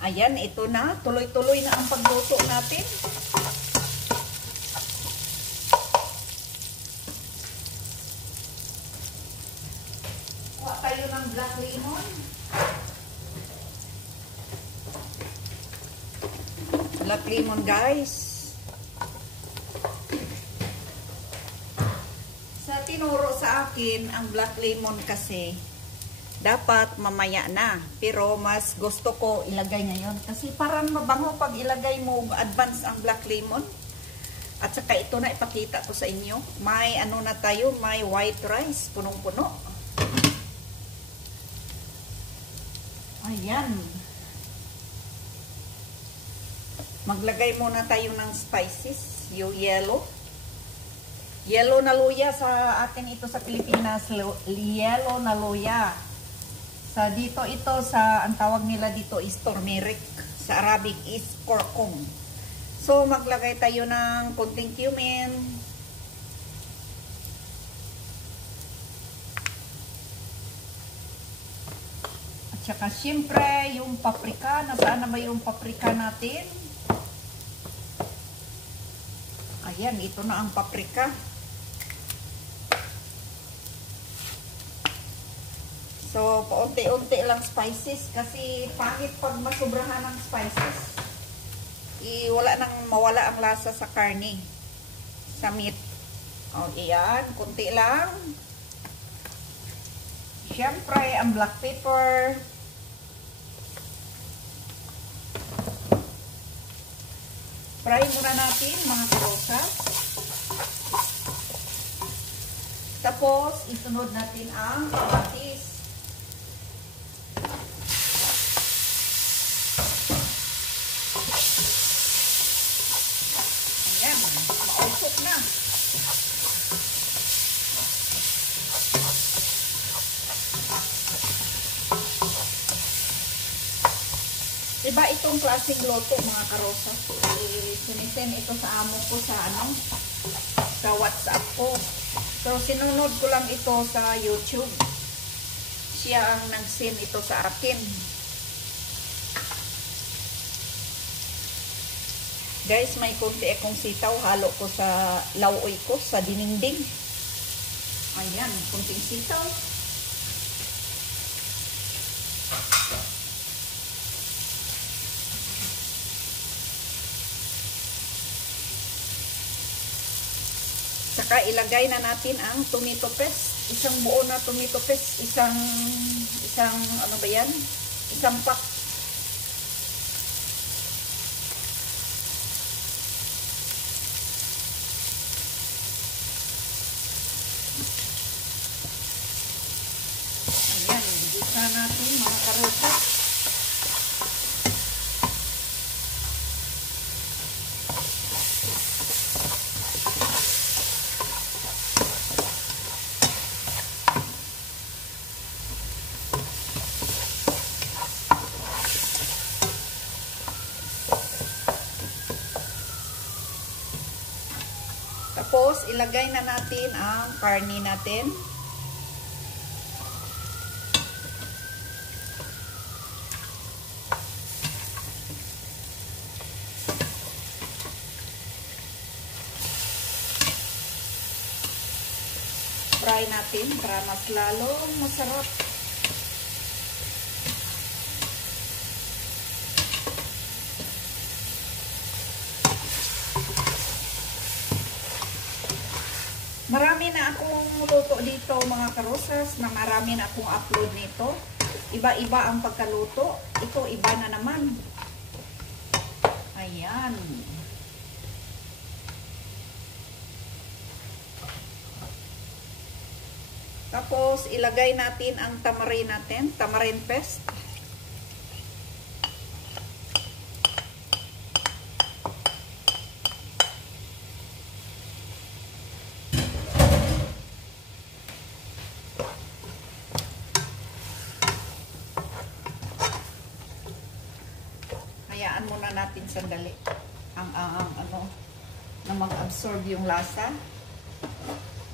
Ayan, ito na. Tuloy-tuloy na ang pagluto natin. Kuha tayo ng black lemon. Black lemon, guys. Sa tinuro sa akin, ang black lemon kasi dapat mamaya na. Pero mas gusto ko ilagay ngayon. Kasi parang mabango pag ilagay mo advance ang black lemon. At saka ito na ipakita ko sa inyo. May ano na tayo, may white rice. Punong-puno. Ayan. Maglagay muna tayo ng spices. Yung yellow. Yellow na luya sa atin ito sa Pilipinas. Yellow na luya. Sa dito ito, ang tawag nila dito is turmeric. Sa Arabic is curcum. So, maglagay tayo ng konting cumin. At saka, syempre, yung paprika. Nasaan na ba yung paprika natin? Ayan, ito na ang paprika. So, paunti-unti lang spices kasi pangit pag masubrahan ng spices. Wala nang mawala ang lasa sa karne, sa meat. O, iyan, kunti lang. Siyempre, ang black pepper. Fry muna natin, mga karosas. Tapos, isunod natin ang kamatis. Mausok na. Diba itong klaseng loto, mga karosa? Sinisend ito sa amo ko sa WhatsApp ko. So, sinunod ko lang ito sa YouTube. Siya ang nag-send ito sa akin. Guys, may konti akong sitaw. Halo ko sa lauoy ko, sa dininding. Ayan, konting sitaw. Saka ilagay na natin ang tomato paste. Isang buo na tomato paste. Isang ano ba yan? Isang pack. Natin mga karosas. Tapos ilagay na natin ang karne natin. Fry natin para mas lalong masarap. Marami na akong luto dito, mga karosas, na marami na akong upload nito. Iba-iba ang pagkaluto. Ito, iba na naman. Ayan. Tapos, ilagay natin ang tamarin natin, tamarin paste. Hayaan muna natin sandali ang ano, na mag-absorb yung lasa.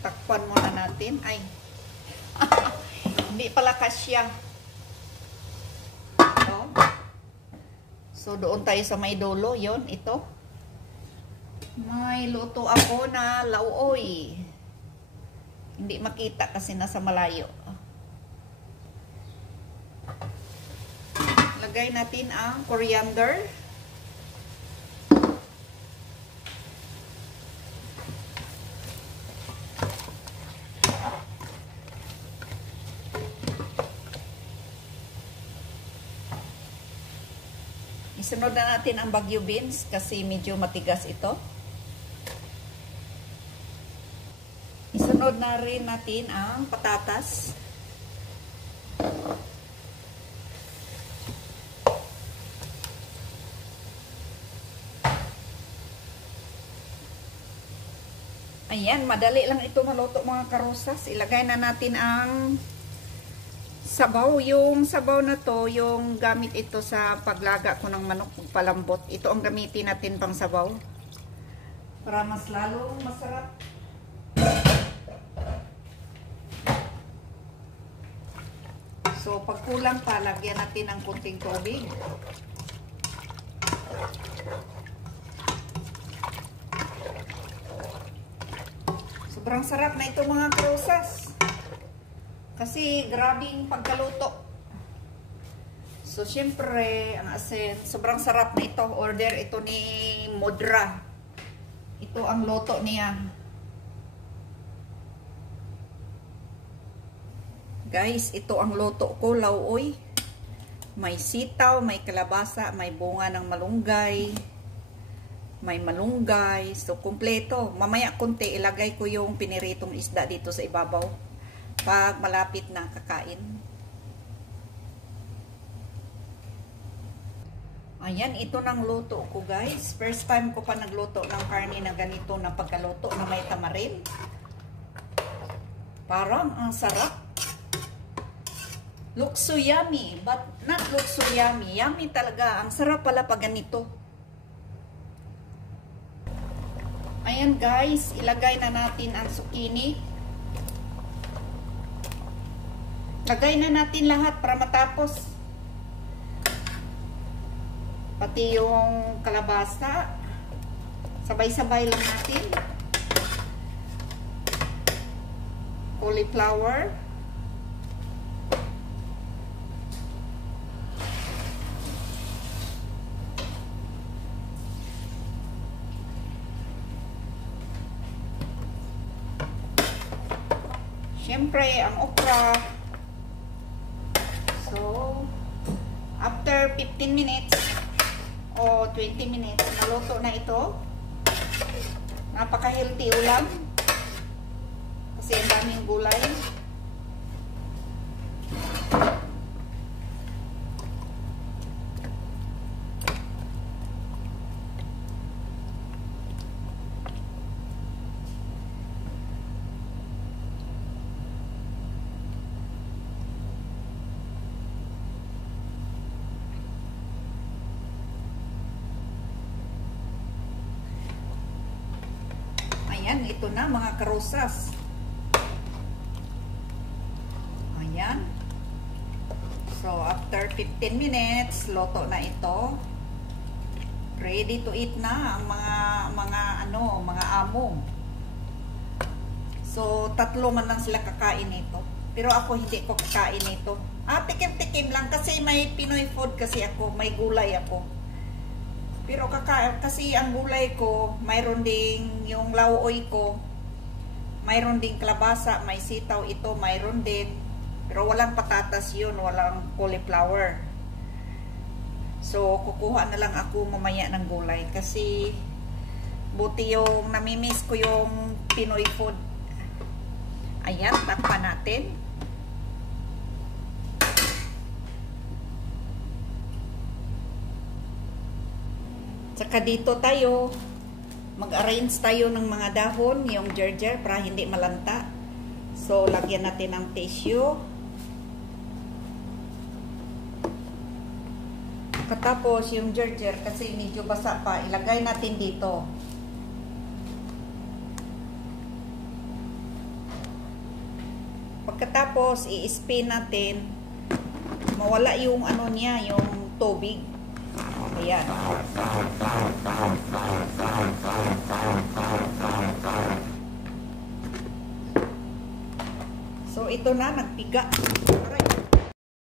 Takpan muna natin. Ay, hindi pala kasya. So, So, doon tayo sa may dulo. Yon, ito. May luto ako na lauoy. Hindi makita kasi nasa malayo. Lagay natin ang coriander. Isunod na natin ang Baguio beans kasi medyo matigas ito. Isunod na rin natin ang patatas. Ayan, madali lang ito maluto mga karosas. Ilagay na natin ang sabaw. Yung sabaw na to, yung gamit ito sa paglaga ko ng manok palambot. Ito ang gamitin natin pang sabaw. Para mas lalong masarap. So, pag kulang pa, lagyan natin ng kunting tubig. Sobrang sarap na ito mga karosas. Kasi grabing pagkaluto. So, syempre, ang asin, sobrang sarap na ito. Order ito ni Modra. Ito ang luto niya. Guys, ito ang luto ko, lauoy. May sitaw, may kalabasa, may bunga ng malunggay. May malunggay. So, kumpleto. Mamaya konti, ilagay ko yung piniritong isda dito sa ibabaw. Pag malapit na kakain. Ayan, ito nang luto ko guys. First time ko pa nagluto ng karne na ganito na pagkaluto na may tamarin. Parang ang sarap. Looks so yummy, but not looks so yummy. Yummy talaga. Ang sarap pala pag ganito. Ayan guys, ilagay na natin ang zucchini. Lagay na natin lahat para matapos. Pati yung kalabasa. Sabay-sabay lang natin. Cauliflower. Siyempre, ang okra. So, after 15 minutes o 20 minutes, naluto na ito. Napaka-healthy ulam. Kasi ang daming gulay. Ayan, ito na mga karosas. Ayan. So, after 15 minutes, loto na ito. Ready to eat na ang mga amo. So, 3 man lang sila kakain nito. Pero ako hindi ko kakain nito. Tikim-tikim lang kasi may Pinoy food kasi ako, may gulay ako. Pero kasi ang gulay ko, mayroon ding yung lauoy ko, mayroon ding kalabasa, may sitaw ito, mayroon din. Pero walang patatas yun, walang cauliflower. So, kukuha na lang ako mamaya ng gulay. Kasi, buti yung namimiss ko yung Pinoy food. Ayan, takpan natin. Saka dito tayo, mag-arrange tayo ng mga dahon, yung ginger para hindi malanta. So, lagyan natin ng tissue. Katapos, yung ginger, kasi medyo basa pa, ilagay natin dito. Pagkatapos, i-spin natin, mawala yung ano niya, yung tubig. Ayan. So, ito na, nagpiga. Aray.